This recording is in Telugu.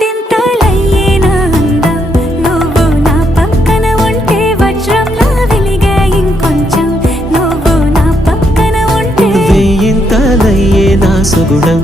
వందింతలయ్యేనా అందం నువ్వు నా పక్కన ఉంటే వజ్రంలా వెలిగే ఇంకొంచెం నువ్వు నా పక్కన ఉంటే వేయింతలయ్యేనా సుగుణం